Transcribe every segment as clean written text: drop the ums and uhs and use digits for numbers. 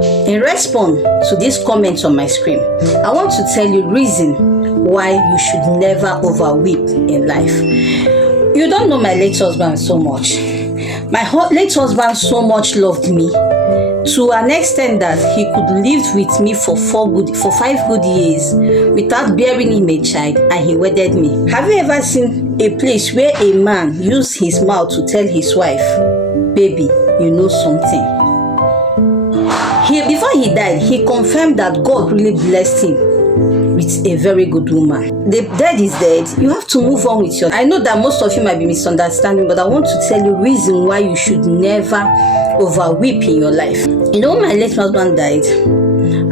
In response to these comments on my screen, I want to tell you reason why you should never overweep in life. You don't know my late husband so much. My late husband so much loved me to an extent that he could live with me for 5 good years without bearing him a child, and he wedded me. Have you ever seen a place where a man used his mouth to tell his wife, baby, you know something? Before he died, he confirmed that God really blessed him with a very good woman. The dead is dead. You have to move on with your. I know that most of you might be misunderstanding, but I want to tell you reason why you should never overweep in your life. You know, when my late husband died,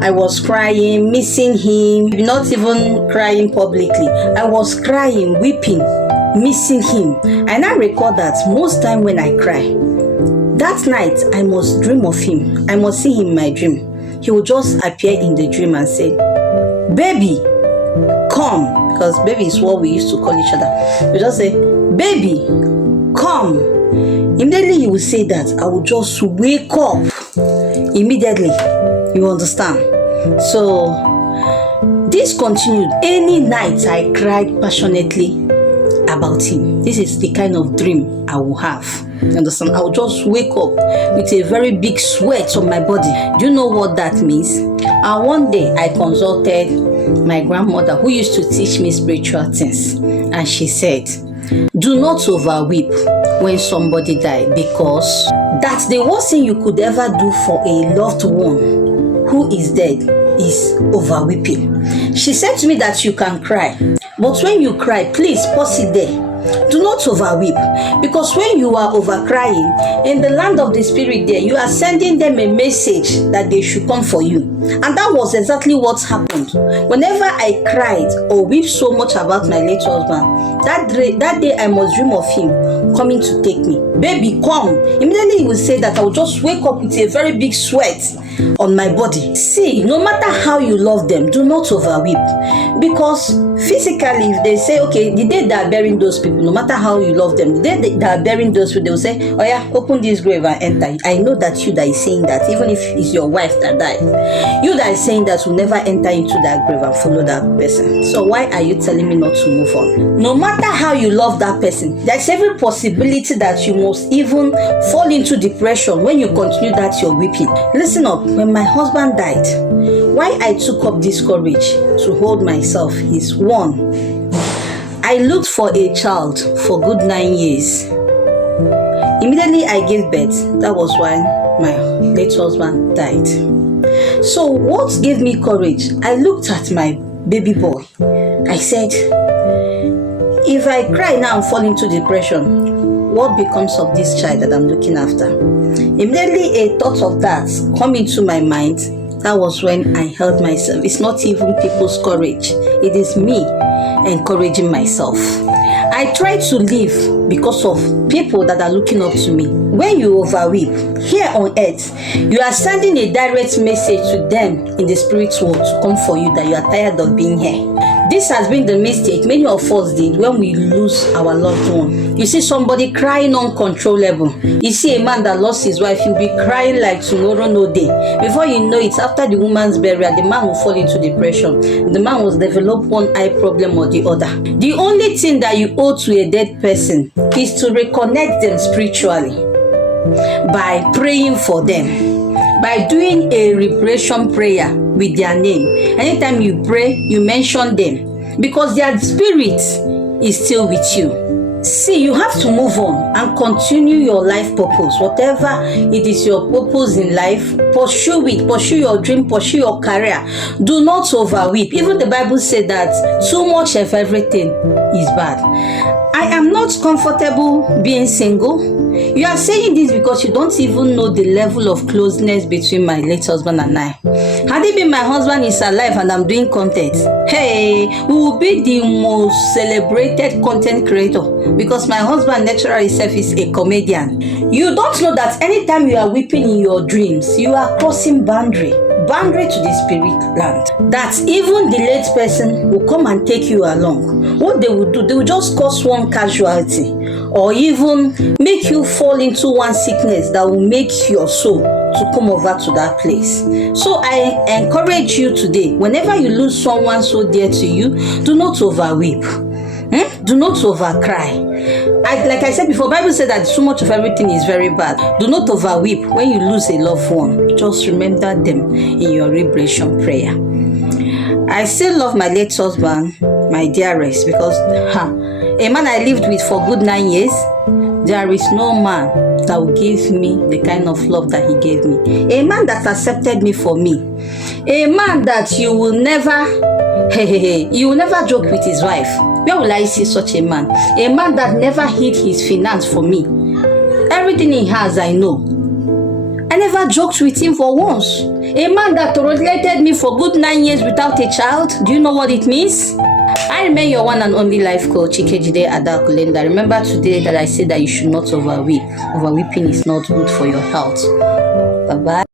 I was crying, missing him, not even crying publicly. I was crying, weeping, missing him. And I recall that most time when I cry, that night I must dream of him. I must see him in my dream. He would just appear in the dream and say, baby, come. Because baby is what we used to call each other. We just say, baby, come. Immediately he would say that, I would just wake up. Immediately. You understand? So, this continued. Any night I cried passionately about him. This is the kind of dream I will have. You understand? I will just wake up with a very big sweat on my body. Do you know what that means? And one day I consulted my grandmother who used to teach me spiritual things, and she said, do not overweep when somebody died, because that's the worst thing you could ever do for a loved one who is dead is overweeping. She said to me that you can cry, but when you cry, please pause it there. Do not overweep, because when you are overcrying in the land of the spirit there, you are sending them a message that they should come for you. And that was exactly what happened. Whenever I cried or wept so much about my late husband, that day I must dream of him coming to take me. Baby, come. Immediately he will say that I will just wake up with a very big sweat on my body. See, no matter how you love them, do not overweep, because physically, if they say, okay, the day they are burying those people, no matter how you love them, the day they are burying those people, they will say, oh yeah, open this grave and enter. I know that you that is saying that, even if it's your wife that died, you that is saying that will never enter into that grave and follow that person. So why are you telling me not to move on? No matter how you love that person, there's every possibility that you must even fall into depression when you continue that you're weeping. Listen up. When my husband died, why I took up this courage to hold myself is, one, I looked for a child for good 9 years. Immediately I gave birth. That was when my late husband died. So what gave me courage? I looked at my baby boy. I said, if I cry now and fall into depression, what becomes of this child that I'm looking after? Immediately a thought of that come into my mind. That was when I held myself. It's not even people's courage. It is me encouraging myself. I try to live because of people that are looking up to me. When you overweep here on earth, you are sending a direct message to them in the spirit world to come for you, that you are tired of being here. This has been the mistake many of us did when we lose our loved one. You see somebody crying uncontrollable. You see a man that lost his wife, he'll be crying like tomorrow no day. Before you know it, after the woman's burial, the man will fall into depression. The man will develop one eye problem or the other. The only thing that you owe to a dead person is to reconnect them spiritually by praying for them, by doing a reparation prayer with their name. Anytime you pray, you mention them, because their spirit is still with you. See, you have to move on and continue your life purpose. Whatever it is your purpose in life, pursue it, pursue your dream, pursue your career. Do not overweep. Even the Bible said that too much of everything is bad. I am not comfortable being single. You are saying this because you don't even know the level of closeness between my late husband and I. Had it been my husband is alive and I'm doing content, hey, we will be the most celebrated content creator, because my husband naturally self is a comedian. You don't know that anytime you are weeping in your dreams, you are crossing boundary to the spirit land. That even the late person will come and take you along. What they will do, they will just cause one casualty or even make you fall into one sickness that will make your soul to come over to that place. So I encourage you today, whenever you lose someone so dear to you, do not overweep. Do not overcry. Like I said before, Bible said that too much of everything is very bad. Do not overweep when you lose a loved one. Just remember them in your liberation prayer. I still love my late husband, my dearest, because a man I lived with for good 9 years, there is no man that will give me the kind of love that he gave me. A man that accepted me for me. A man that you will never joke with his wife. Where will I see such a man? A man that never hid his finance for me. Everything he has, I know. I never joked with him for once. A man that tolerated me for good 9 years without a child. Do you know what it means? I remain your one and only life coach, Ikejide Adakulenda. Remember today that I said that you should not overweep. Overweeping is not good for your health. Bye-bye.